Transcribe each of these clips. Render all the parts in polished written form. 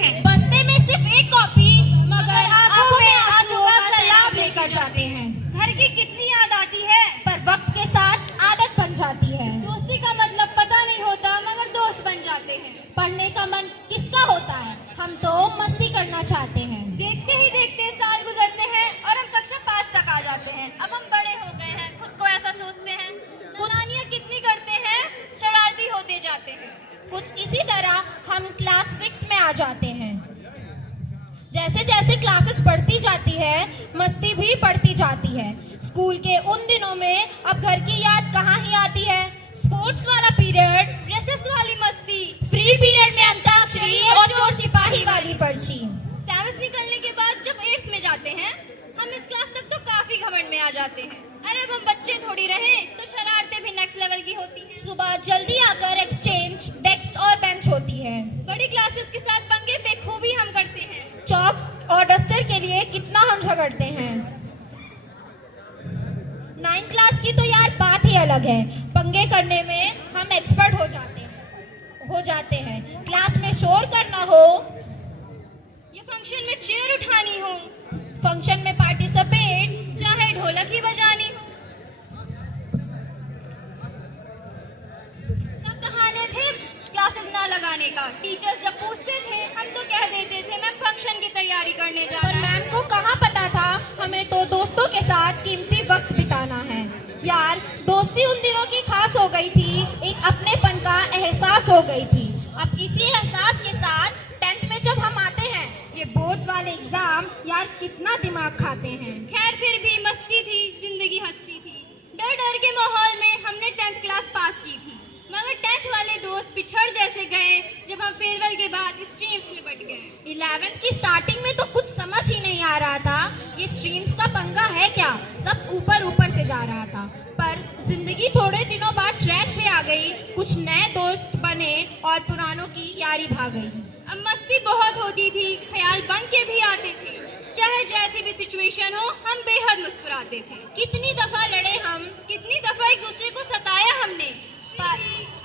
हैं। बस्ते में सिर्फ एक कॉपी, मगर आंखों में आंसुओं का लाभ लेकर जाते हैं। घर की कितनी याद आती है, पर वक्त के साथ आदत बन जाती है। दोस्ती का मतलब पता नहीं होता मगर दोस्त बन जाते हैं। पढ़ने का मन किसका होता है, हम तो मस्ती करना चाहते हैं। देखते ही देखते साल गुजरते हैं और हम कक्षा 5 तक आ जाते हैं। अब हम बड़े हो गए हैं, खुद को ऐसा सोचते हैं। नानियां कितनी करते हैं, शरारती होते जाते हैं। कुछ इसी तरह हम क्लास 6 में आ जाते हैं। जैसे जैसे क्लासेस बढ़ती जाती है, मस्ती भी बढ़ती जाती है। स्कूल के उन दिनों में अब घर की याद कहाँ ही आती है। स्पोर्ट्स वाला पीरियड, रेसेस वाली मस्ती, फ्री पीरियड में अंताक्षरी और चोर सिपाही वाली पर्ची। 7th निकलने के बाद जब 8th में जाते हैं, हम इस क्लास तक तो काफी घमंड में आ जाते हैं। अरे अब हम बच्चे थोड़ी रहे, तो शरारतें भी नेक्स्ट लेवल की होती हैं। सुबह जल्दी आकर एक्सचेंज, डेस्क और बेंच होती है। बड़ी क्लासेस के साथ पंगे बेखूबी हम करते हैं। चौक और डस्टर के लिए कितना हम झगड़ते हैं। 9th क्लास की तो यार बात ही अलग है। पंगे करने में हम एक्सपर्ट हो जाते हैं। क्लास में शोर करना हो ये फंक्शन में चेयर उठानी हो, फंक्शन में पार्टिसिपेट, चाहे ढोलक ही बजानी हो, सब बहाने थे क्लासेस ना लगाने का। टीचर्स जब पूछते थे हम तो कह देते थे मैम फंक्शन की तैयारी करने जा पर रहे हैं। मैम को कहाँ पता था हमें तो दोस्तों के साथ कीमती वक्त बिताना है। यार दोस्ती उन दिनों की खास हो गई थी, एक अपनेपन का एहसास हो गई थी। अब इसी एहसास के साथ 10th में जब हम आते हैं, ये बोर्ड्स वाले एग्जाम यार कितना दिमाग खाते हैं। खैर फिर भी मस्ती थी, जिंदगी हंसती थी। डर डर के माहौल में हमने 10th क्लास पास की थी, मगर 10th वाले दोस्त पिछड़ जैसे गए जब हम फेयरवेल के बाद स्ट्रीम्स में बट गए। 11th की स्टार्टिंग में तो कुछ समझ ही नहीं आ रहा था, ये स्ट्रीम्स का पंगा है क्या, सब ऊपर ऊपर से जा रहा था। पर जिंदगी थोड़े दिनों बाद ट्रैक पे आ गई, कुछ नए दोस्त बने और पुरानों की यारी भाग गई। अब मस्ती बहुत होती थी, ख्याल बन के भी आते थे। चाहे जैसी भी सिचुएशन हो हम बेहद मुस्कुराते थे। कितनी दफा लड़े हम, कितनी दफा एक दूसरे को सताया हमने, पर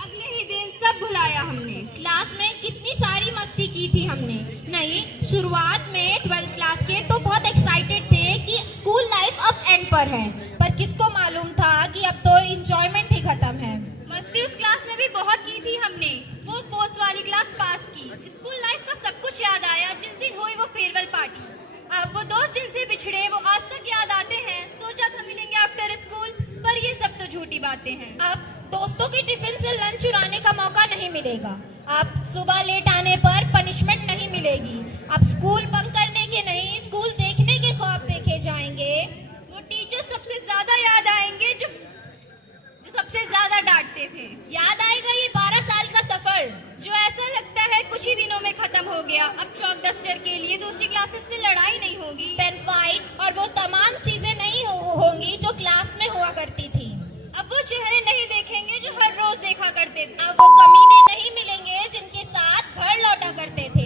अगले ही दिन सब भुलाया हमने। क्लास में कितनी सारी मस्ती की थी हमने। नहीं, शुरुआत में 12th क्लास के तो बहुत एक्साइटेड थे कि स्कूल लाइफ अब एंड पर है, पर किसको मालूम था कि अब तो एंजॉयमेंट ही खत्म है। मस्ती उस क्लास में भी बहुत की थी हमने, वो बोर्ड्स वाली क्लास पास की। स्कूल लाइफ का सब कुछ याद आया जिस दिन हुई वो फेयरवेल पार्टी। अब वो दोस्त जिनसे बिछड़े वो आज तक याद आते हैं। सोचा था मिलेंगे आफ्टर स्कूल, पर ये सब तो झूठी बातें हैं। अब दोस्तों के टिफिन से लंच चुराने का मौका नहीं मिलेगा। अब सुबह लेट आने पर पनिशमेंट नहीं मिलेगी। अब स्कूल बंक करने के नहीं, स्कूल देखने के ख्वाब देखे जाएंगे। वो टीचर सबसे ज्यादा याद आएंगे जो सबसे ज्यादा डांटते थे। याद आएगा ये 12 साल का सफर, जो ऐसा लगता है कुछ ही दिनों में खत्म हो गया। अब चौक डस्टर के लिए दूसरी क्लासेस से लड़ाई नहीं होगी, पेन फाइट और वो तमाम चीजें नहीं होंगी जो क्लास में हुआ करती थी। अब वो चेहरे नहीं देखेंगे जो हर रोज देखा करते थे। अब वो कमीने नहीं मिलेंगे जिनके साथ घर लौटा करते थे।